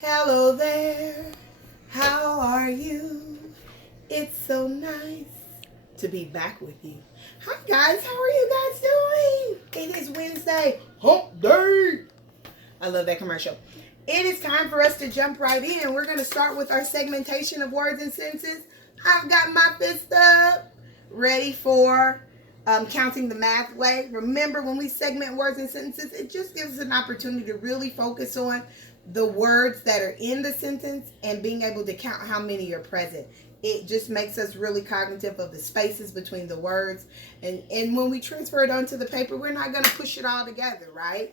Hello there, how are you? It's so nice to be back with you. Hi guys, how are you guys doing? It is Wednesday, hump day. I love that commercial. It is time for us to jump right in. We're going to start with our segmentation of words and sentences. I've got my fist up, ready for counting the math way. Remember, when we segment words and sentences, it just gives us an opportunity to really focus on the words that are in the sentence and being able to count how many are present. It just makes us really cognitive of the spaces between the words. And when we transfer it onto the paper, we're not going to push it all together, right?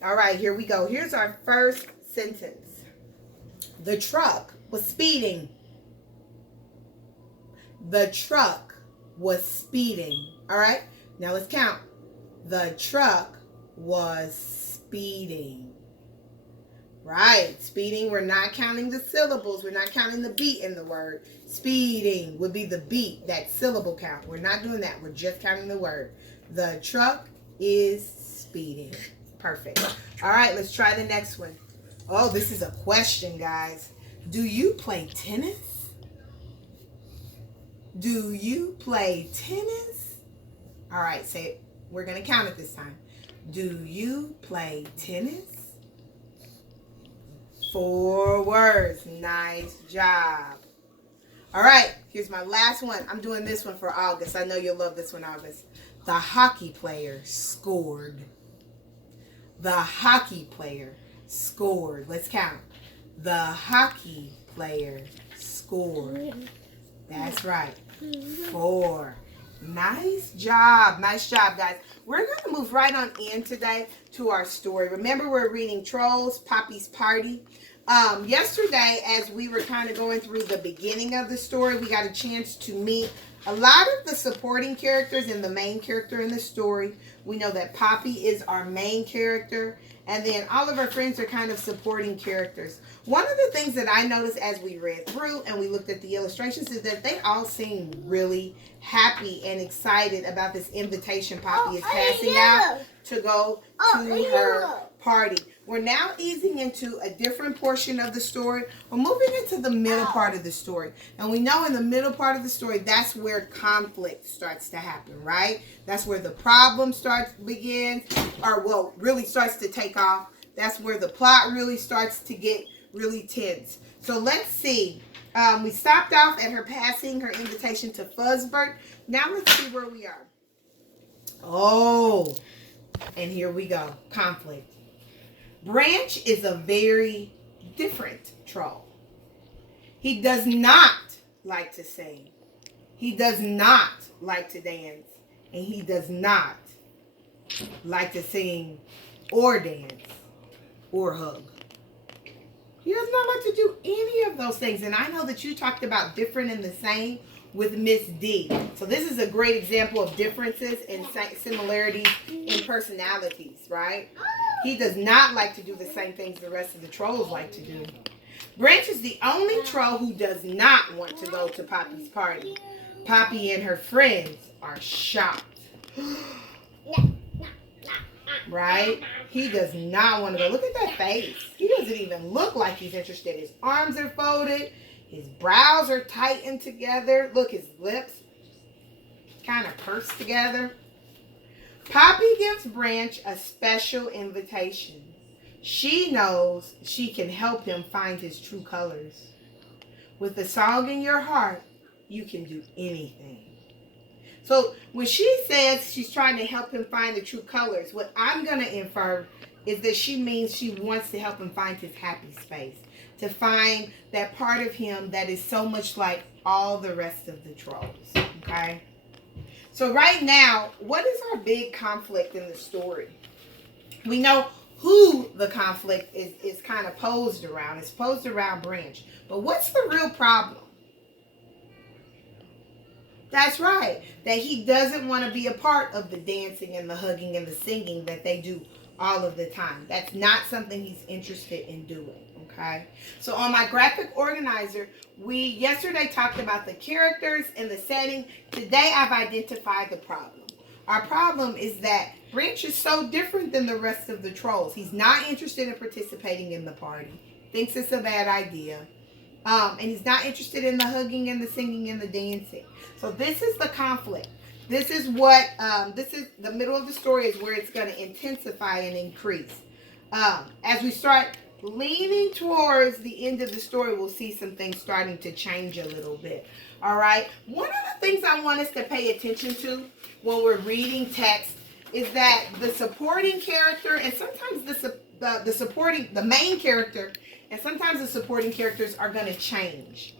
All right, here we go. Here's our first sentence. The truck was speeding. The truck was speeding. All right, now let's count. The truck was speeding. Right, speeding, we're not counting the syllables. We're not counting the beat in the word. Speeding would be the beat, that syllable count. We're not doing that. We're just counting the word. The truck is speeding. Perfect. All right, let's try the next one. Oh, this is a question, guys. Do you play tennis? Do you play tennis? All right, say it. We're going to count it this time. Do you play tennis? 4 words. Nice job. All right, here's my last one. I'm doing this one for August. I know you'll love this one, August. The hockey player scored. The hockey player scored. Let's count. The hockey player scored. That's right. 4. Nice job. Nice job, guys. We're going to move right on in today to our story. Remember, we're reading Trolls, Poppy's Party. Yesterday, as we were kind of going through the beginning of the story, we got a chance to meet a lot of the supporting characters and the main character in the story. We know that Poppy is our main character, and then all of our friends are kind of supporting characters. One of the things that I noticed as we read through and we looked at the illustrations is that they all seem really happy and excited about this invitation Poppy is passing out to go to her party. We're now easing into a different portion of the story. We're moving into the middle part of the story. And we know in the middle part of the story, that's where conflict starts to happen, right? That's where the problem begins, or well, really starts to take off. That's where the plot really starts to get really tense. So let's see. We stopped off at her passing her invitation to Fuzzbert. Now let's see where we are. Oh, and here we go. Conflict. Branch is a very different troll. He does not like to sing. He does not like to dance. And he does not like to sing or dance or hug. He does not like to do any of those things. And I know that you talked about different and the same with Miss D. So this is a great example of differences and similarities in personalities, right? He does not like to do the same things the rest of the trolls like to do. Branch is the only troll who does not want to go to Poppy's party. Poppy and her friends are shocked. Right? He does not want to go. Look at that face. He doesn't even look like he's interested. His arms are folded. His brows are tightened together. Look, his lips kind of pursed together. Poppy gives Branch a special invitation. She knows she can help him find his true colors. With a song in your heart, you can do anything. So when she says she's trying to help him find the true colors, what I'm going to infer is that she means she wants to help him find his happy space. To find that part of him that is so much like all the rest of the trolls. Okay? So right now, what is our big conflict in the story? We know who the conflict is kind of posed around. It's posed around Branch. But what's the real problem? That's right. That he doesn't want to be a part of the dancing and the hugging and the singing that they do all of the time. That's not something he's interested in doing. Okay? So on my graphic organizer, we yesterday talked about the characters and the setting. Today I've identified the problem. Our problem is that Branch is so different than the rest of the trolls. He's not interested in participating in the party. thinks it's a bad idea. And he's not interested in the hugging and the singing and the dancing. So this is the conflict. This is what, this is the middle of the story is where it's going to intensify and increase. As we start leaning towards the end of the story, we'll see some things starting to change a little bit. All right. One of the things I want us to pay attention to when we're reading text is that the supporting character and sometimes the main character and sometimes the supporting characters are going to change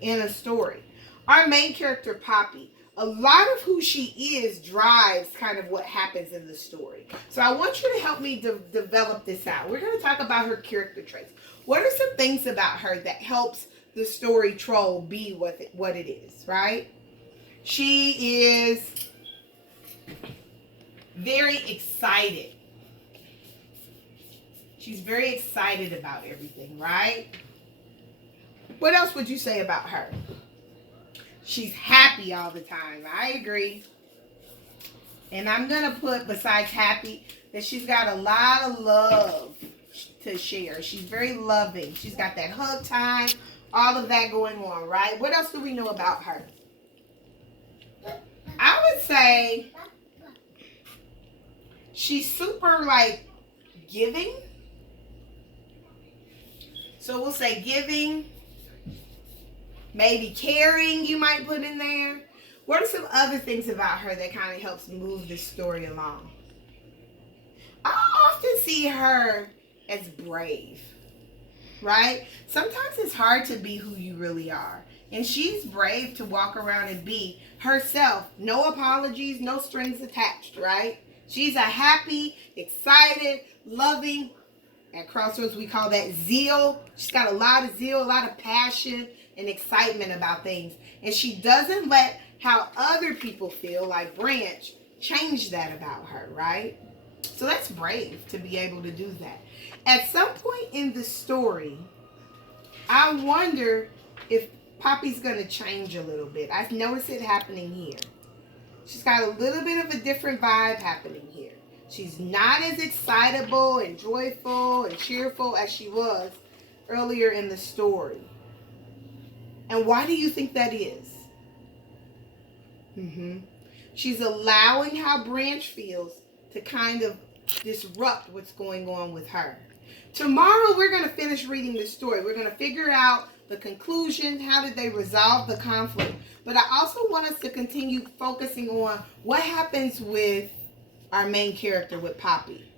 in a story. Our main character, Poppy, a lot of who she is drives kind of what happens in the story. So I want you to help me develop this out. We're going to talk about her character traits. What are some things about her that helps the story troll be what it is, right? She is very excited. She's very excited about everything, right? What else would you say about her? She's happy all the time. I agree. And I'm going to put, besides happy, that she's got a lot of love to share. She's very loving. She's got that hug time, all of that going on, right? What else do we know about her? I would say she's super, like, giving. So we'll say giving, maybe caring you might put in there. What are some other things about her that kind of helps move this story along? I often see her as brave, right? Sometimes it's hard to be who you really are. And she's brave to walk around and be herself. No apologies, no strings attached, right? She's a happy, excited, loving. At Crossroads, we call that zeal. She's got a lot of zeal, a lot of passion and excitement about things. And she doesn't let how other people feel, like Branch, change that about her, right? So that's brave to be able to do that. At some point in the story, I wonder if Poppy's going to change a little bit. I notice it happening here. She's got a little bit of a different vibe happening here. She's not as excitable and joyful and cheerful as she was earlier in the story. And why do you think that is? She's allowing how Branch feels to kind of disrupt what's going on with her. Tomorrow we're going to finish reading this story. We're going to figure out the conclusion. How did they resolve the conflict? But I also want us to continue focusing on what happens with our main character, with Poppy,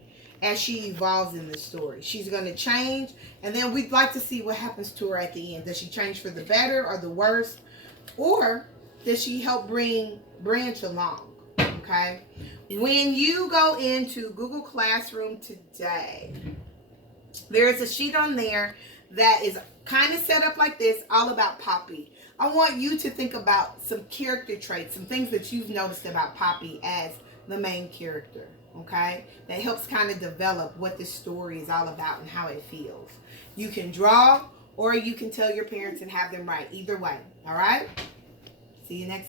as she evolves in the story. She's going to change, and then we'd like to see what happens to her at the end. Does she change for the better or the worse? Or does she help bring Branch along? Okay? When you go into Google Classroom today, there's a sheet on there that is kind of set up like this, all about Poppy. I want you to think about some character traits, some things that you've noticed about Poppy as the main character, okay? That helps kind of develop what this story is all about and how it feels. You can draw, or you can tell your parents and have them write. Either way, all right? See you next time.